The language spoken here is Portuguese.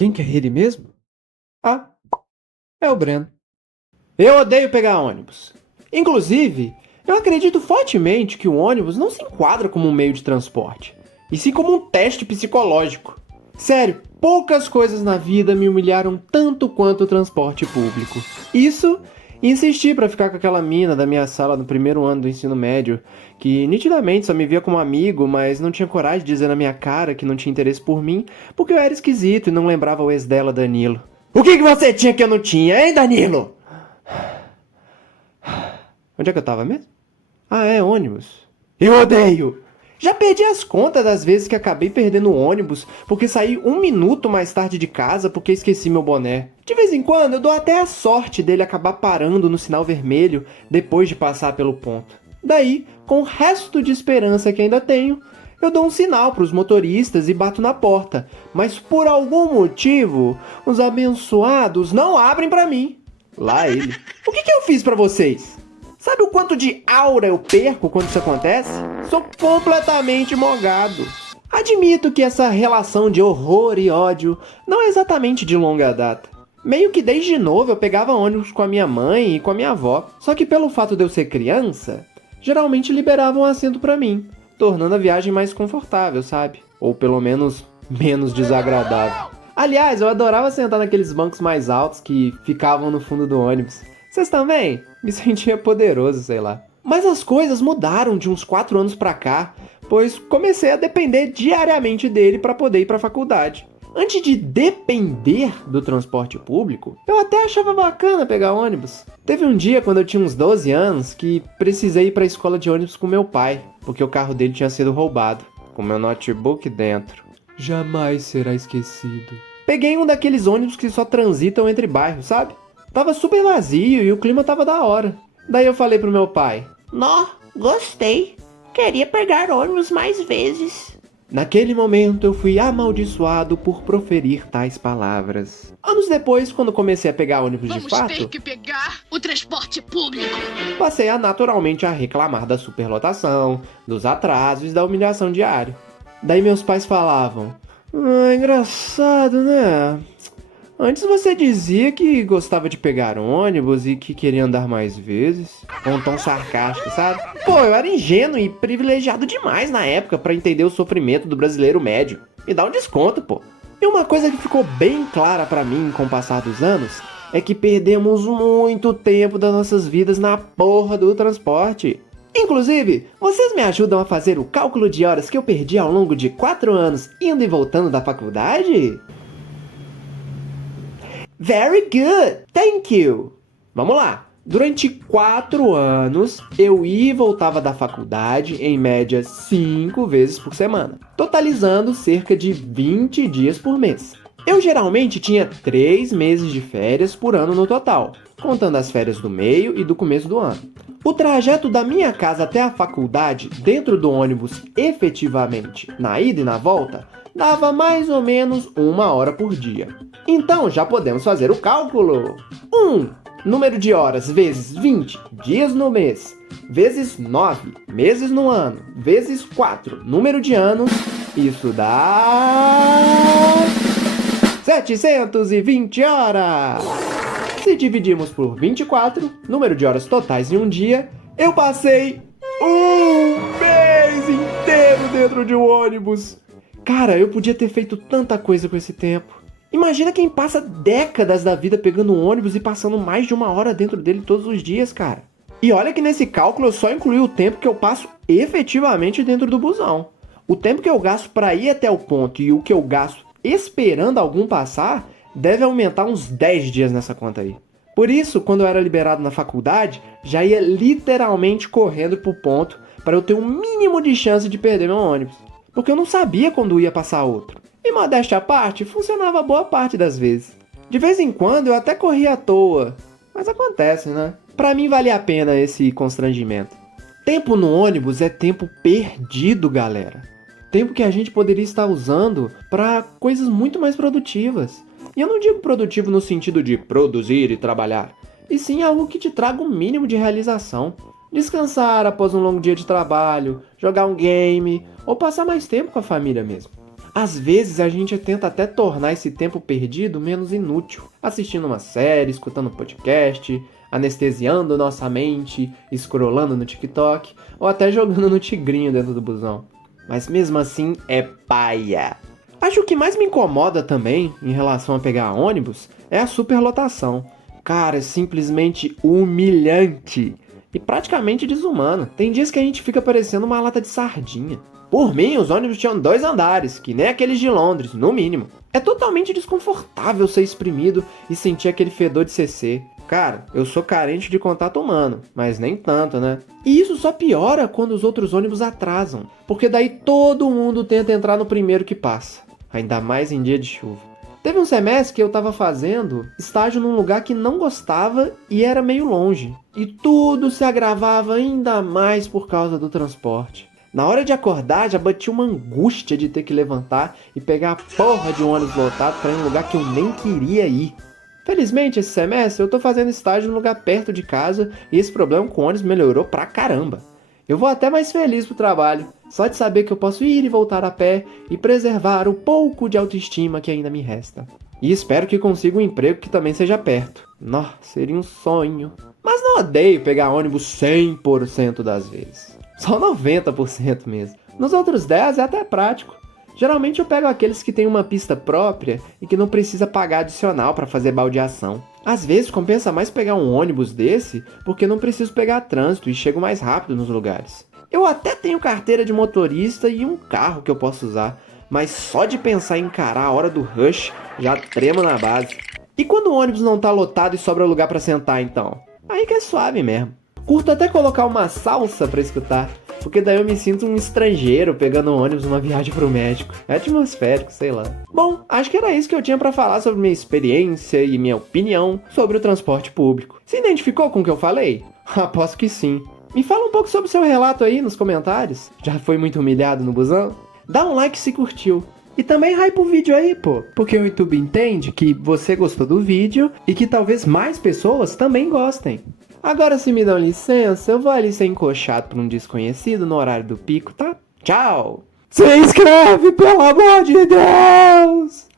Quem que é ele mesmo? Ah, é o Breno. Eu odeio pegar ônibus. Inclusive, eu acredito fortemente que o ônibus não se enquadra como um meio de transporte, e sim como um teste psicológico. Sério, poucas coisas na vida me humilharam tanto quanto o transporte público. Isso, e insistir pra ficar com aquela mina da minha sala no primeiro ano do ensino médio, que nitidamente só me via como amigo, mas não tinha coragem de dizer na minha cara que não tinha interesse por mim, porque eu era esquisito e não lembrava o ex dela, Danilo. O que você tinha que eu não tinha, hein, Danilo? Onde é que eu tava mesmo? Ah, é, ônibus. Eu odeio! Já perdi as contas das vezes que acabei perdendo o ônibus porque saí um minuto mais tarde de casa porque esqueci meu boné. De vez em quando eu dou até a sorte dele acabar parando no sinal vermelho depois de passar pelo ponto. Daí, com o resto de esperança que ainda tenho, eu dou um sinal para os motoristas e bato na porta, mas por algum motivo, os abençoados não abrem para mim. Lá ele. O que eu fiz para vocês? Sabe o quanto de aura eu perco quando isso acontece? Sou completamente mogado. Admito que essa relação de horror e ódio não é exatamente de longa data. Meio que desde novo eu pegava ônibus com a minha mãe e com a minha avó, só que pelo fato de eu ser criança, geralmente liberavam um assento pra mim, tornando a viagem mais confortável, sabe? Ou pelo menos menos desagradável. Aliás, eu adorava sentar naqueles bancos mais altos que ficavam no fundo do ônibus. Vocês também? Me sentia poderoso, sei lá. Mas as coisas mudaram de uns 4 anos pra cá, pois comecei a depender diariamente dele para poder ir pra faculdade. Antes de depender do transporte público, eu até achava bacana pegar ônibus. Teve um dia, quando eu tinha uns 12 anos, que precisei ir pra escola de ônibus com meu pai, porque o carro dele tinha sido roubado, com meu notebook dentro. Jamais será esquecido. Peguei um daqueles ônibus que só transitam entre bairros, sabe? Tava super vazio e o clima tava da hora. Daí eu falei pro meu pai: Nó, gostei. Queria pegar ônibus mais vezes. Naquele momento eu fui amaldiçoado por proferir tais palavras. Anos depois, quando comecei a pegar ônibus de fato, ter que pegar o transporte público. passei a naturalmente a reclamar da superlotação, dos atrasos e da humilhação diária. Daí meus pais falavam: engraçado, né? Antes você dizia que gostava de pegar ônibus e que queria andar mais vezes. Com um tom sarcástico, sabe? Pô, eu era ingênuo e privilegiado demais na época pra entender o sofrimento do brasileiro médio. Me dá um desconto, pô. E uma coisa que ficou bem clara pra mim com o passar dos anos é que perdemos muito tempo das nossas vidas na porra do transporte. Inclusive, vocês me ajudam a fazer o cálculo de horas que eu perdi ao longo de 4 anos indo e voltando da faculdade? Very good, thank you. Vamos lá. Durante 4 anos, eu ia e voltava da faculdade em média 5 vezes por semana, totalizando cerca de 20 dias por mês. Eu geralmente tinha 3 meses de férias por ano no total, contando as férias do meio e do começo do ano. O trajeto da minha casa até a faculdade, dentro do ônibus efetivamente, na ida e na volta, dava mais ou menos 1 hora por dia. Então já podemos fazer o cálculo. 1. Número de horas vezes 20 dias no mês, vezes 9 meses no ano, vezes 4 número de anos, isso dá 720 horas! Se dividirmos por 24, número de horas totais em um dia, eu passei um mês inteiro dentro de um ônibus. Cara, eu podia ter feito tanta coisa com esse tempo. Imagina quem passa décadas da vida pegando um ônibus e passando mais de 1 hora dentro dele todos os dias, cara. E olha que nesse cálculo eu só incluí o tempo que eu passo efetivamente dentro do busão. O tempo que eu gasto para ir até o ponto e o que eu gasto esperando algum passar deve aumentar uns 10 dias nessa conta aí. Por isso, quando eu era liberado na faculdade, já ia literalmente correndo pro ponto para eu ter um mínimo de chance de perder meu ônibus. Porque eu não sabia quando ia passar outro. E modéstia à parte, funcionava boa parte das vezes. De vez em quando eu até corria à toa, mas acontece, né? Pra mim vale a pena esse constrangimento. Tempo no ônibus é tempo perdido, galera. Tempo que a gente poderia estar usando para coisas muito mais produtivas. E eu não digo produtivo no sentido de produzir e trabalhar, e sim algo que te traga um mínimo de realização. Descansar após um longo dia de trabalho, jogar um game, ou passar mais tempo com a família mesmo. Às vezes a gente tenta até tornar esse tempo perdido menos inútil, assistindo uma série, escutando um podcast, anestesiando nossa mente, scrollando no TikTok ou até jogando no tigrinho dentro do busão. Mas mesmo assim é paia. Acho que o que mais me incomoda também em relação a pegar ônibus é a superlotação. Cara, é simplesmente humilhante e praticamente desumano. Tem dias que a gente fica parecendo uma lata de sardinha. Por mim, os ônibus tinham 2 andares, que nem aqueles de Londres, no mínimo. É totalmente desconfortável ser exprimido e sentir aquele fedor de CC. Cara, eu sou carente de contato humano, mas nem tanto, né? E isso só piora quando os outros ônibus atrasam, porque daí todo mundo tenta entrar no primeiro que passa, ainda mais em dia de chuva. Teve um semestre que eu tava fazendo estágio num lugar que não gostava e era meio longe. E tudo se agravava ainda mais por causa do transporte. Na hora de acordar, já batia uma angústia de ter que levantar e pegar a porra de um ônibus lotado para ir em um lugar que eu nem queria ir. Felizmente, esse semestre eu tô fazendo estágio num lugar perto de casa e esse problema com o ônibus melhorou pra caramba. Eu vou até mais feliz pro trabalho, só de saber que eu posso ir e voltar a pé e preservar o pouco de autoestima que ainda me resta. E espero que consiga um emprego que também seja perto. Nossa, seria um sonho. Mas não odeio pegar ônibus 100% das vezes. Só 90% mesmo. Nos outros 10 é até prático. Geralmente eu pego aqueles que têm uma pista própria e que não precisa pagar adicional para fazer baldeação. Às vezes compensa mais pegar um ônibus desse porque não preciso pegar trânsito e chego mais rápido nos lugares. Eu até tenho carteira de motorista e um carro que eu posso usar, mas só de pensar em encarar a hora do rush já tremo na base. E quando o ônibus não tá lotado e sobra lugar para sentar então? Aí que é suave mesmo. Curto até colocar uma salsa pra escutar, porque daí eu me sinto um estrangeiro pegando um ônibus numa viagem pro México. É atmosférico, sei lá. Bom, acho que era isso que eu tinha pra falar sobre minha experiência e minha opinião sobre o transporte público. Se identificou com o que eu falei? Aposto que sim. Me fala um pouco sobre o seu relato aí nos comentários. Já foi muito humilhado no busão? Dá um like se curtiu. E também hype o vídeo aí, pô. Porque o YouTube entende que você gostou do vídeo e que talvez mais pessoas também gostem. Agora, se me dão licença, eu vou ali ser encoxado por um desconhecido no horário do pico, tá? Tchau! Se inscreve, pelo amor de Deus!